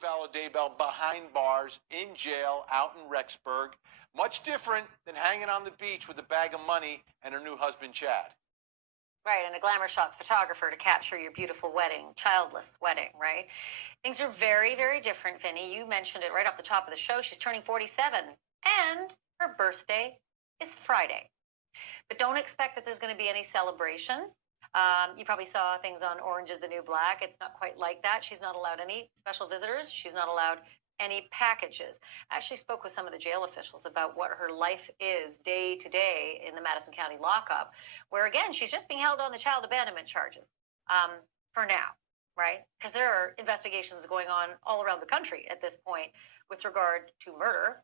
Vallow Daybell behind bars, in jail, out in Rexburg. Much different than hanging on the beach with a bag of money and her new husband, Chad. Right, and a glamour shots photographer to capture your beautiful wedding, childless wedding, right? Things are very, very different, Vinny. You mentioned it right off the top of the show. She's turning 47, and her birthday is Friday. But don't expect that there's going to be any celebration. You probably saw things on Orange is the New Black. It's not quite like that. She's not allowed any special visitors. She's not allowed any packages. I actually spoke with some of the jail officials about what her life is day to day in the Madison County lockup, where, again, she's just being held on the child abandonment charges for now, right? Because there are investigations going on all around the country at this point with regard to murder,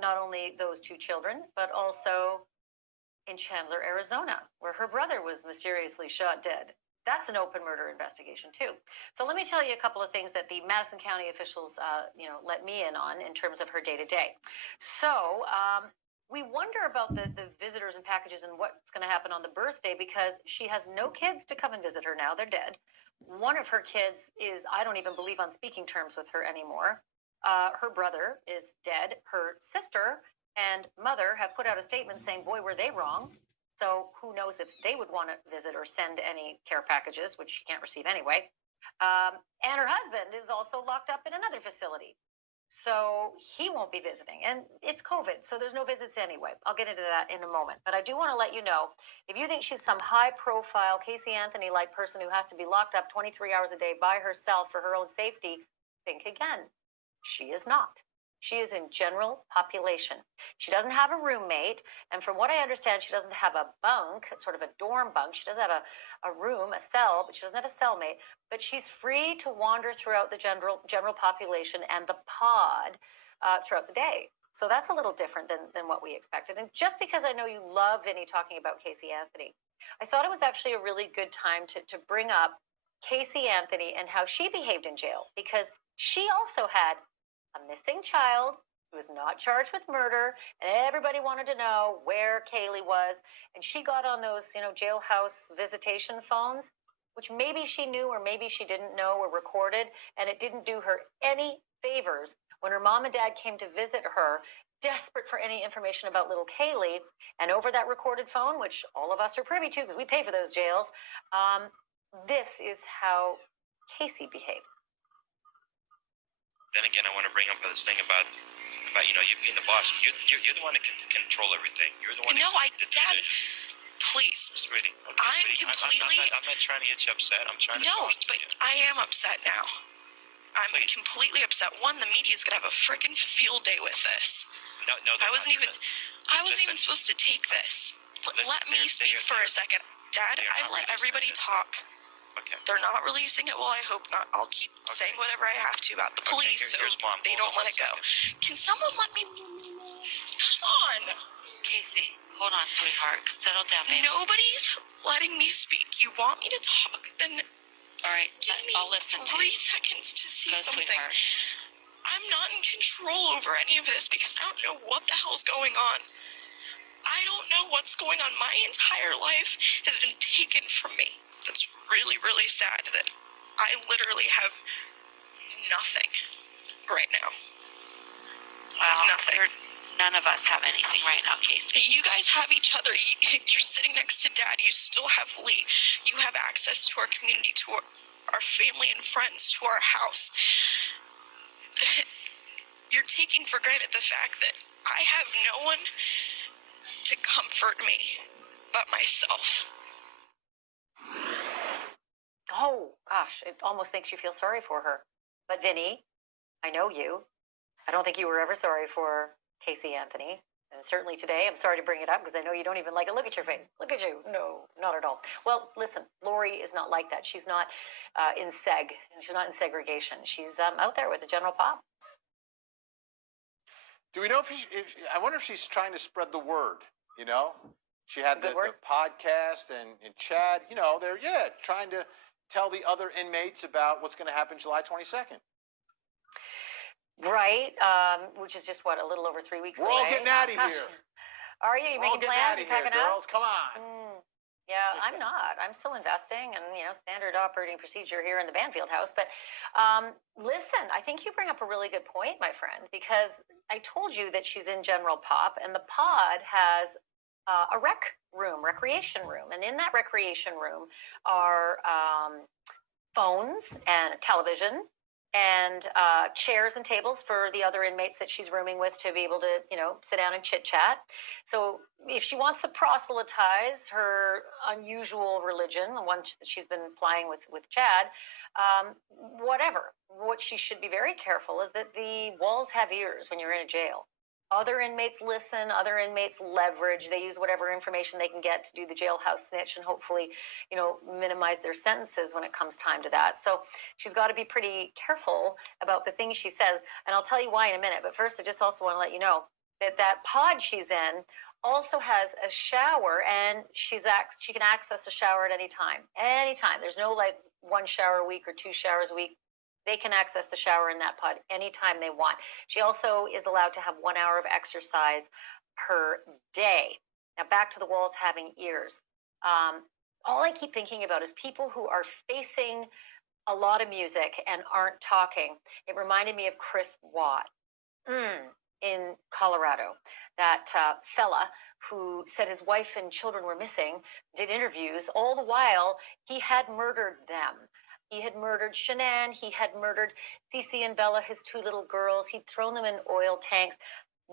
not only those two children, but also in Chandler, Arizona, where her brother was mysteriously shot dead. That's an open murder investigation too. So let me tell you a couple of things that the Madison County officials, let me in on in terms of her day to day. So we wonder about the visitors and packages and what's going to happen on the birthday, because she has no kids to come and visit her now. They're dead. One of her kids is, I don't even believe, on speaking terms with her anymore. Her brother is dead. Her sister and mother have put out a statement saying, boy, were they wrong. So who knows if they would want to visit or send any care packages, which she can't receive anyway. And her husband is also locked up in another facility. So he won't be visiting. And it's COVID, so there's no visits anyway. I'll get into that in a moment. But I do want to let you know, if you think she's some high-profile Casey Anthony-like person who has to be locked up 23 hours a day by herself for her own safety, think again. She is not. She is in general population. She doesn't have a roommate, and from what I understand, she doesn't have a bunk, sort of a dorm bunk. She doesn't have a room, a cell, but she doesn't have a cellmate. But she's free to wander throughout the general population and the pod throughout the day. So that's a little different than what we expected. And just because I know you love Vinny talking about Casey Anthony, I thought it was actually a really good time to bring up Casey Anthony and how she behaved in jail, because she also had a missing child who was not charged with murder, and everybody wanted to know where Kaylee was. And she got on those, jailhouse visitation phones, which maybe she knew or maybe she didn't know were recorded, and it didn't do her any favors when her mom and dad came to visit her, desperate for any information about little Kaylee. And over that recorded phone, which all of us are privy to because we pay for those jails, this is how Casey behaved. Then again, I want to bring up this thing about you being the boss. You're the one that can control everything. You're the one. No, Dad, please. Sweetie, okay, I'm sweetie. completely. I'm not trying to get you upset. I'm trying to. No, talk to but you. I am upset now. I'm completely upset. One, the media's gonna have a freaking field day with this. No, I wasn't even supposed to take this. Let me speak for a second, Dad. I let everybody talk. Okay. They're not releasing it. Well, I hope not. I'll keep saying whatever I have to about the police, so Mom. they don't let it go. Can someone let me? Come on. Casey, hold on, sweetheart. Settle down, baby. Nobody's letting me speak. You want me to talk? Then all right, I'll listen to you. 3 seconds to see something. Sweetheart. I'm not in control over any of this because I don't know what the hell's going on. I don't know what's going on. My entire life has been taken from me. That's really, really sad that I literally have nothing right now. Well, nothing. None of us have anything right now, Casey. You guys have each other. You're sitting next to Dad. You still have Lee. You have access to our community, to our family and friends, to our house. You're taking for granted the fact that I have no one to comfort me but myself. Oh, gosh, it almost makes you feel sorry for her. But Vinny, I know you. I don't think you were ever sorry for Casey Anthony. And certainly today, I'm sorry to bring it up because I know you don't even like it. Look at your face. Look at you. No, not at all. Well, listen, Lori is not like that. She's not in seg. She's not in segregation. She's out there with the general pop. Do we know I wonder if she's trying to spread the word, She had the podcast and Chad, they're, trying to tell the other inmates about what's going to happen July 22nd. Right, which is just, a little over 3 weeks away. We're all getting out of here. Are you? You making plans? You packing up? Girls, come on. Yeah, I'm not. I'm still investing, and standard operating procedure here in the Banfield house. But listen, I think you bring up a really good point, my friend, because I told you that she's in General Pop, and the pod has a recreation room, and in that recreation room are phones and television and chairs and tables for the other inmates that she's rooming with to be able to, sit down and chit chat. So if she wants to proselytize her unusual religion, the one that she's been applying with Chad, whatever. What she should be very careful is that the walls have ears when you're in a jail. Other inmates listen, other inmates leverage. They use whatever information they can get to do the jailhouse snitch and hopefully, minimize their sentences when it comes time to that. So she's got to be pretty careful about the things she says. And I'll tell you why in a minute. But first, I just also want to let you know that pod she's in also has a shower, and she can access the shower at any time. Anytime. There's no like one shower a week or two showers a week. They can access the shower in that pod anytime they want. She also is allowed to have 1 hour of exercise per day. Now, back to the walls having ears. All I keep thinking about is people who are facing a lot of music and aren't talking. It reminded me of Chris Watt in Colorado, that fella who said his wife and children were missing, did interviews. All the while, he had murdered them. He had murdered Shanann. He had murdered Cece and Bella, his two little girls. He'd thrown them in oil tanks.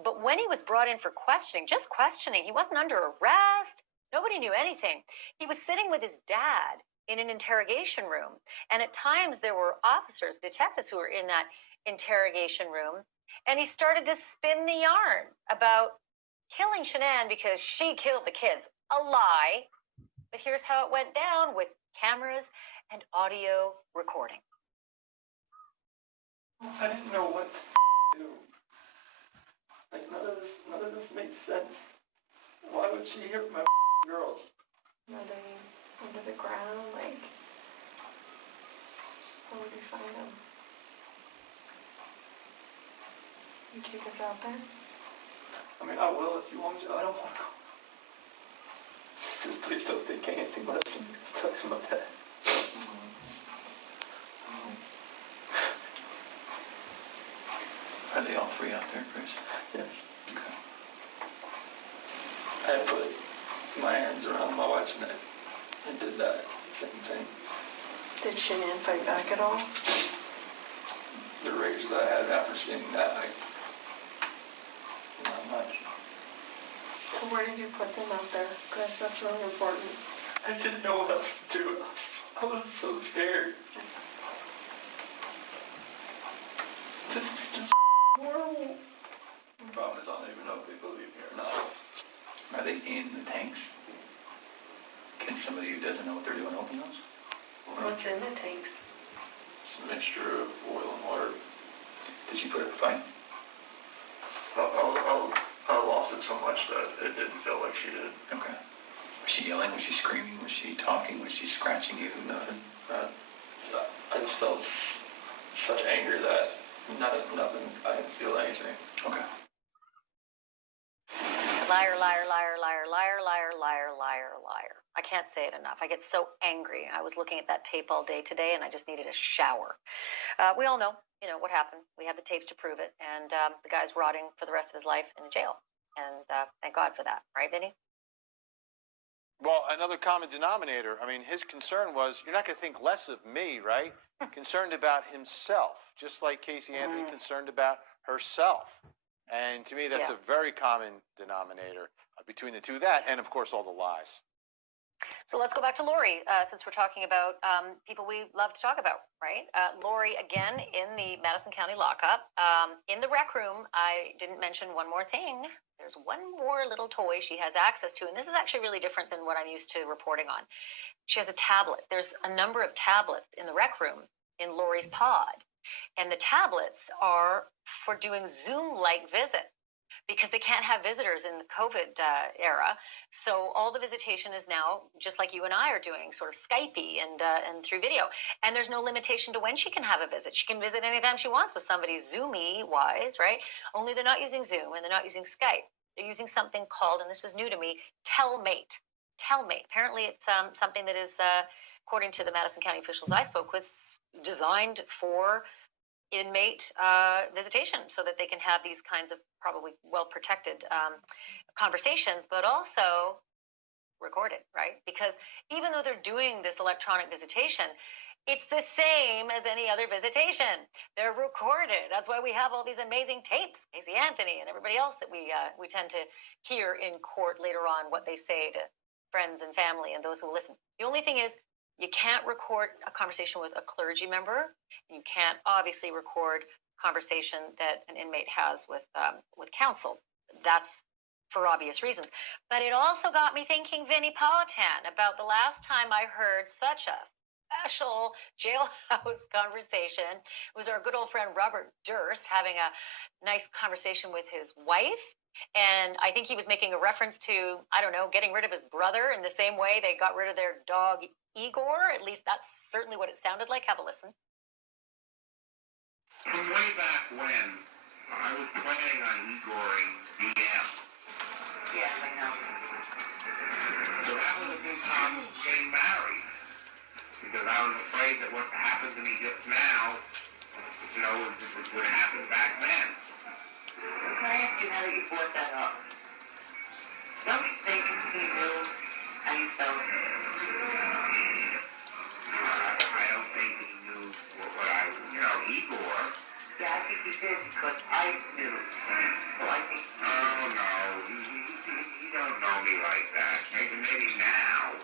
But when he was brought in for questioning, just questioning, he wasn't under arrest. Nobody knew anything. He was sitting with his dad in an interrogation room. And at times there were officers, detectives who were in that interrogation room. And he started to spin the yarn about killing Shanann because she killed the kids. A lie. But here's how it went down with cameras and audio recording. I didn't know what to do. Like, none of this makes sense. Why would she hit my girls? Under the ground, like, where would you find them? You take us out there? I mean, I will if you want me to. I don't want to go. Just please don't think anything less than talking about that. Are they all three out there, Chris? Yes. Okay. I put my hands around my wife's neck and did that same thing. Did Shanann fight back at all? The rage that I had after seeing that, not much. So where did you put them out there, Chris? That's really important. I didn't know what else to do. I was so scared. This is just horrible. The problem is I don't even know if they believe me or not. Are they in the tanks? Can somebody who doesn't know what they're doing open those? What's in the tanks? It's a mixture of oil and water. Did she put up a fight? I lost it so much that it didn't feel like she did. Okay. Was she yelling? Was she screaming? Was she talking? Was she scratching you? Nothing. I just felt such anger that nothing. I didn't feel anything. Okay. Liar, liar, liar, liar, liar, liar, liar, liar, liar. I can't say it enough. I get so angry. I was looking at that tape all day today, and I just needed a shower. We all know, what happened. We have the tapes to prove it, and the guy's rotting for the rest of his life in jail. And thank God for that, right, Vinny? Well, another common denominator. I mean, his concern was, you're not going to think less of me, right? Concerned about himself, just like Casey Anthony concerned about herself. And to me, that's a very common denominator between the two. That and, of course, all the lies. So let's go back to Lori, since we're talking about people we love to talk about, right? Lori, again, in the Madison County lockup. In the rec room, I didn't mention one more thing. There's one more little toy she has access to, and this is actually really different than what I'm used to reporting on. She has a tablet. There's a number of tablets in the rec room in Lori's pod, and the tablets are for doing Zoom-like visits, because they can't have visitors in the COVID era. So all the visitation is now, just like you and I are doing, sort of Skypey and through video. And there's no limitation to when she can have a visit. She can visit anytime she wants with somebody Zoomy-wise, right? Only they're not using Zoom and they're not using Skype. They're using something called, and this was new to me, Telmate. Telmate. Apparently, it's something that is, according to the Madison County officials I spoke with, designed for inmate visitation so that they can have these kinds of probably well-protected conversations, but also recorded, right? Because even though they're doing this electronic visitation, it's the same as any other visitation. They're recorded. That's why we have all these amazing tapes, Casey Anthony and everybody else that we tend to hear in court later on, what they say to friends and family and those who listen. The only thing is, you can't record a conversation with a clergy member. You can't obviously record conversation that an inmate has with counsel. That's for obvious reasons. But it also got me thinking, Vinnie Politan, about the last time I heard such a special jailhouse conversation. It was our good old friend Robert Durst having a nice conversation with his wife. And I think he was making a reference to, I don't know, getting rid of his brother in the same way they got rid of their dog Igor. At least that's certainly what it sounded like. Have a listen. From way back when, I was planning on Igoring BM. Yes, I know. So that was a big problem getting married. Because I was afraid that what happened to me just now, would happen back then. Can I ask you, now that you brought that up, don't you think he knew how you felt? I don't think he knew what Igor. Yeah, I think he did, because I knew. So I think... Oh, no, he don't know me like that. Maybe now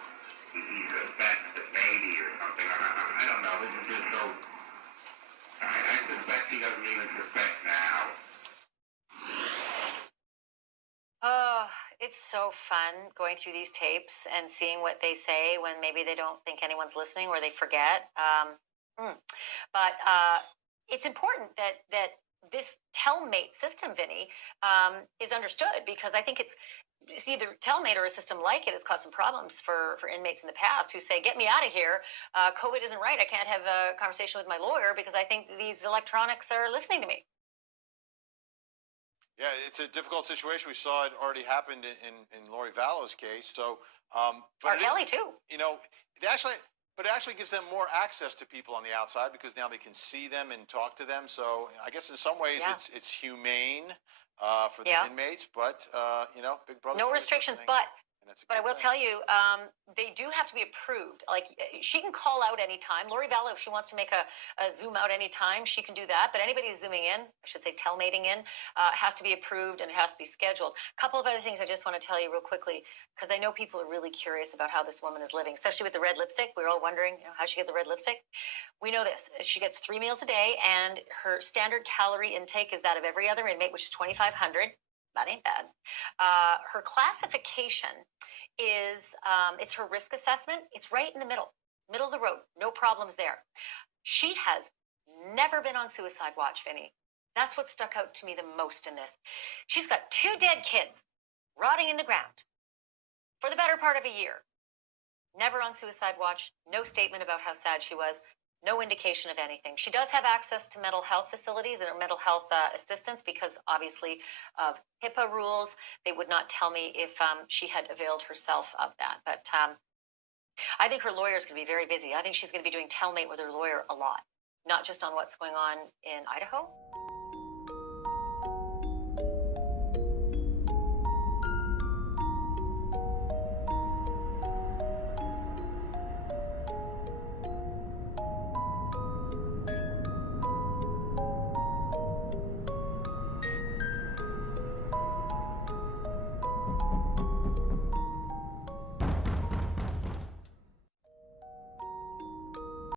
he suspects that maybe or something. I don't know. This is just so... I suspect he doesn't even suspect now. Oh, it's so fun going through these tapes and seeing what they say when maybe they don't think anyone's listening or they forget. But it's important that this Telmate system, Vinny, is understood, because I think it's either Telmate or a system like it has caused some problems for inmates in the past who say, get me out of here. COVID isn't right. I can't have a conversation with my lawyer because I think these electronics are listening to me. Yeah, it's a difficult situation. We saw it already happened in Lori Vallow's case. So, but Kelly too. It actually gives them more access to people on the outside, because now they can see them and talk to them. So I guess in some ways it's humane for the inmates, but Big Brother. No restrictions, but I will tell you, they do have to be approved. Like, she can call out anytime. Lori Vallow, if she wants to make a Zoom out anytime, she can do that. But anybody who's zooming in, I should say telmating in, has to be approved and it has to be scheduled. A couple of other things I just want to tell you real quickly, because I know people are really curious about how this woman is living, especially with the red lipstick. We were all wondering how she get the red lipstick. We know this. She gets 3 meals a day, and her standard calorie intake is that of every other inmate, which is 2,500. That ain't bad. Her classification is, it's her risk assessment. It's right in the middle of the road. No problems there. She has never been on suicide watch, Vinny. That's what stuck out to me the most in this. She's got 2 dead kids rotting in the ground for the better part of a year. Never on suicide watch. No statement about how sad she was. No indication of anything. She does have access to mental health facilities and mental health assistance, because obviously of HIPAA rules, they would not tell me if she had availed herself of that. But I think her lawyer is going to be very busy. I think she's going to be doing Telmate with her lawyer a lot, not just on what's going on in Idaho,